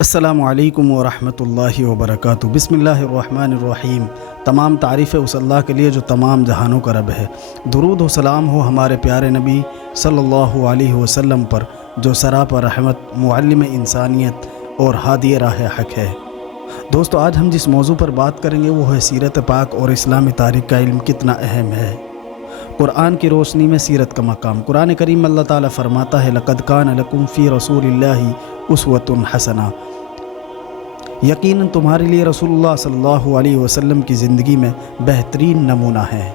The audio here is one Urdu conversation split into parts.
السلام علیکم ورحمۃ وبرکاتہ۔ بسم اللہ الرحمن الرحیم۔ تمام تعریفیں اس اللہ کے لیے جو تمام جہانوں کا رب ہے۔ درود و سلام ہو ہمارے پیارے نبی صلی اللہ علیہ وسلم پر، جو سراپا رحمت، معلم انسانیت اور ہادی راہ حق ہے۔ دوستو، آج ہم جس موضوع پر بات کریں گے وہ ہے سیرت پاک اور اسلامی تاریخ کا علم کتنا اہم ہے۔ قرآن کی روشنی میں سیرت کا مقام۔ قرآن کریم اللہ تعالیٰ فرماتا ہے لَقَدْ كَانَ لَكُمْ فِي رَسُولِ اللَّهِ أُسْوَةٌ حَسَنَةٌ، یقیناً تمہارے لیے رسول اللہ صلی اللہ علیہ وسلم کی زندگی میں بہترین نمونہ ہے۔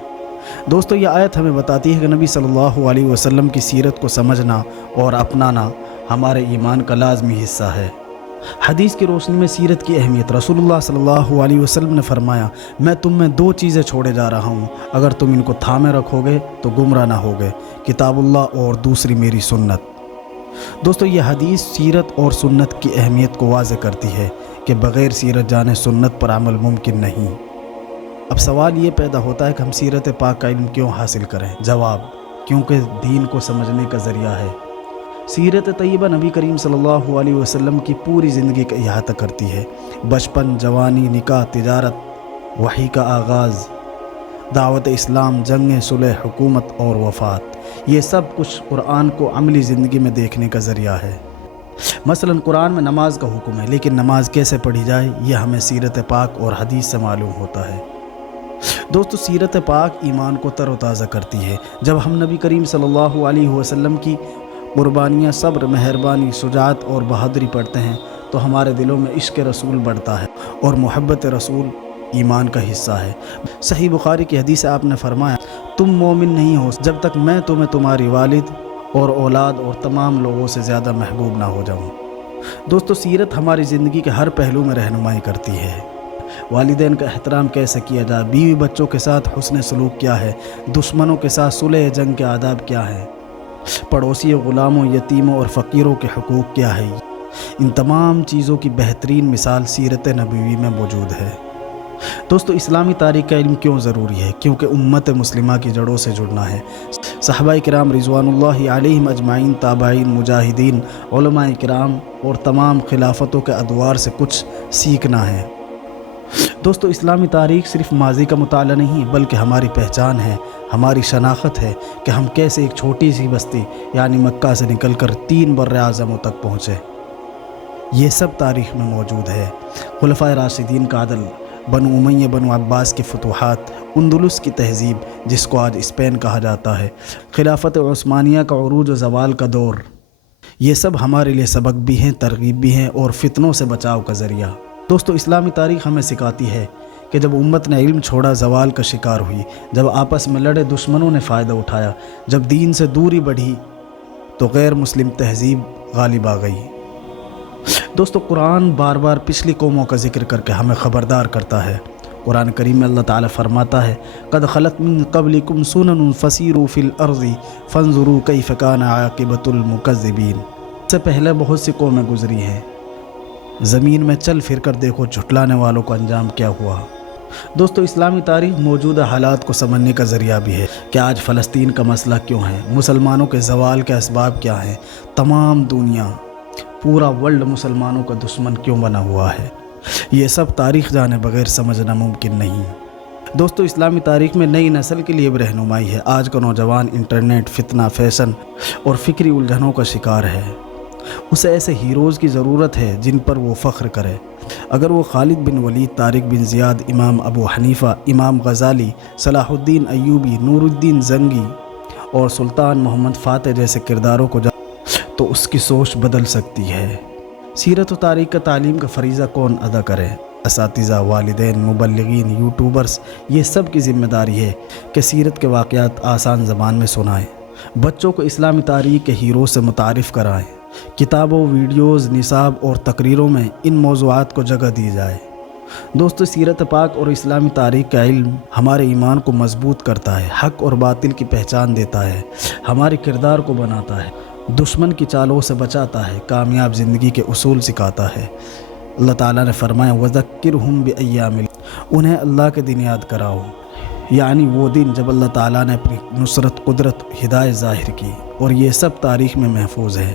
دوستو، یہ آیت ہمیں بتاتی ہے کہ نبی صلی اللہ علیہ وسلم کی سیرت کو سمجھنا اور اپنانا ہمارے ایمان کا لازمی حصہ ہے۔ حدیث کی روشنی میں سیرت کی اہمیت۔ رسول اللہ صلی اللہ علیہ وسلم نے فرمایا، میں تم میں دو چیزیں چھوڑے جا رہا ہوں، اگر تم ان کو تھامے رکھو گے تو گمراہ نہ ہوگے، کتاب اللہ اور دوسری میری سنت۔ دوستو، یہ حدیث سیرت اور سنت کی اہمیت کو واضح کرتی ہے کہ بغیر سیرت جانے سنت پر عمل ممکن نہیں۔ اب سوال یہ پیدا ہوتا ہے کہ ہم سیرت پاک کا علم کیوں حاصل کریں؟ جواب، کیونکہ دین کو سمجھنے کا ذریعہ ہے۔ سیرت طیبہ نبی کریم صلی اللہ علیہ وسلم کی پوری زندگی کا احاطہ کرتی ہے۔ بچپن، جوانی، نکاح، تجارت، وحی کا آغاز، دعوت اسلام، جنگیں، صلح، حکومت اور وفات، یہ سب کچھ قرآن کو عملی زندگی میں دیکھنے کا ذریعہ ہے۔ مثلا قرآن میں نماز کا حکم ہے، لیکن نماز کیسے پڑھی جائے یہ ہمیں سیرت پاک اور حدیث سے معلوم ہوتا ہے۔ دوستو، سیرت پاک ایمان کو تر و تازہ کرتی ہے۔ جب ہم نبی کریم صلی اللہ علیہ وسلم کی قربانیاں، صبر، مہربانی، شجاعت اور بہادری پڑھتے ہیں تو ہمارے دلوں میں عشق رسول بڑھتا ہے اور محبت رسول ایمان کا حصہ ہے۔ صحیح بخاری کی حدیث آپ نے فرمایا، تم مومن نہیں ہو جب تک میں تمہیں تمہاری والد اور اولاد اور تمام لوگوں سے زیادہ محبوب نہ ہو جاؤں۔ دوستو، سیرت ہماری زندگی کے ہر پہلو میں رہنمائی کرتی ہے۔ والدین کا احترام کیسے کیا جائے، بیوی بچوں کے ساتھ حسن سلوک کیا ہے، دشمنوں کے ساتھ صلح جنگ کے آداب کیا ہیں، پڑوسیوں، غلاموں، یتیموں اور فقیروں کے حقوق کیا ہے، ان تمام چیزوں کی بہترین مثال سیرت نبوی میں موجود ہے۔ دوستو، اسلامی تاریخ کا علم کیوں ضروری ہے؟ کیونکہ امت مسلمہ کی جڑوں سے جڑنا ہے۔ صحابہ کرام رضوان اللہ علیہم اجمعین، تابعین، مجاہدین، علماء کرام اور تمام خلافتوں کے ادوار سے کچھ سیکھنا ہے۔ دوستو، اسلامی تاریخ صرف ماضی کا مطالعہ نہیں بلکہ ہماری پہچان ہے، ہماری شناخت ہے کہ ہم کیسے ایک چھوٹی سی بستی یعنی مکہ سے نکل کر 3 بر اعظموں تک پہنچے۔ یہ سب تاریخ میں موجود ہے۔ خلفائے راشدین کا عدل، بنو امیہ بنو عباس کی فتوحات، اندلس کی تہذیب جس کو آج اسپین کہا جاتا ہے، خلافت عثمانیہ کا عروج و زوال کا دور، یہ سب ہمارے لیے سبق بھی ہیں، ترغیب بھی ہیں اور فتنوں سے بچاؤ کا ذریعہ۔ دوستو، اسلامی تاریخ ہمیں سکھاتی ہے کہ جب امت نے علم چھوڑا زوال کا شکار ہوئی، جب آپس میں لڑے دشمنوں نے فائدہ اٹھایا، جب دین سے دوری بڑھی تو غیر مسلم تہذیب غالب آ گئی۔ دوستو، قرآن بار بار پچھلی قوموں کا ذکر کر کے ہمیں خبردار کرتا ہے۔ قرآن کریم میں اللہ تعالیٰ فرماتا ہے قد خلت من قبلکم سنن فسیروا فی الارض فانظروا کیف کان عاقبۃ المکذبین، اس سے پہلے بہت سی قومیں گزری ہیں، زمین میں چل پھر کر دیکھو جھٹلانے والوں کا انجام کیا ہوا۔ دوستو، اسلامی تاریخ موجودہ حالات کو سمجھنے کا ذریعہ بھی ہے کہ آج فلسطین کا مسئلہ کیوں ہے، مسلمانوں کے زوال کے اسباب کیا ہیں، تمام دنیا، پورا ورلڈ مسلمانوں کا دشمن کیوں بنا ہوا ہے۔ یہ سب تاریخ جانے بغیر سمجھنا ممکن نہیں۔ دوستو، اسلامی تاریخ میں نئی نسل کے لیے بھی رہنمائی ہے۔ آج کا نوجوان انٹرنیٹ، فتنہ، فیشن اور فکری الجھنوں کا شکار ہے۔ اسے ایسے ہیروز کی ضرورت ہے جن پر وہ فخر کرے۔ اگر وہ خالد بن ولید، طارق بن زیاد، امام ابو حنیفہ، امام غزالی، صلاح الدین ایوبی، نور الدین زنگی اور سلطان محمد فاتح جیسے کرداروں کو تو اس کی سوچ بدل سکتی ہے۔ سیرت و تاریخ کا تعلیم کا فریضہ کون ادا کرے؟ اساتذہ، والدین، مبلغین، یوٹیوبرز، یہ سب کی ذمہ داری ہے کہ سیرت کے واقعات آسان زبان میں سنائیں، بچوں کو اسلامی تاریخ کے ہیرو سے متعارف کرائیں، کتابوں، ویڈیوز، نصاب اور تقریروں میں ان موضوعات کو جگہ دی جائے۔ دوستو، سیرت پاک اور اسلامی تاریخ کا علم ہمارے ایمان کو مضبوط کرتا ہے، حق اور باطل کی پہچان دیتا ہے، ہمارے کردار کو بناتا ہے، دشمن کی چالوں سے بچاتا ہے، کامیاب زندگی کے اصول سکھاتا ہے۔ اللہ تعالیٰ نے فرمایا وَذَكِّرْهُمْ بِأَيَّامِ انہیں اللہ کے دن یاد کراؤ، یعنی وہ دن جب اللہ تعالیٰ نے اپنی نصرت، قدرت، ہدایت ظاہر کی، اور یہ سب تاریخ میں محفوظ ہے۔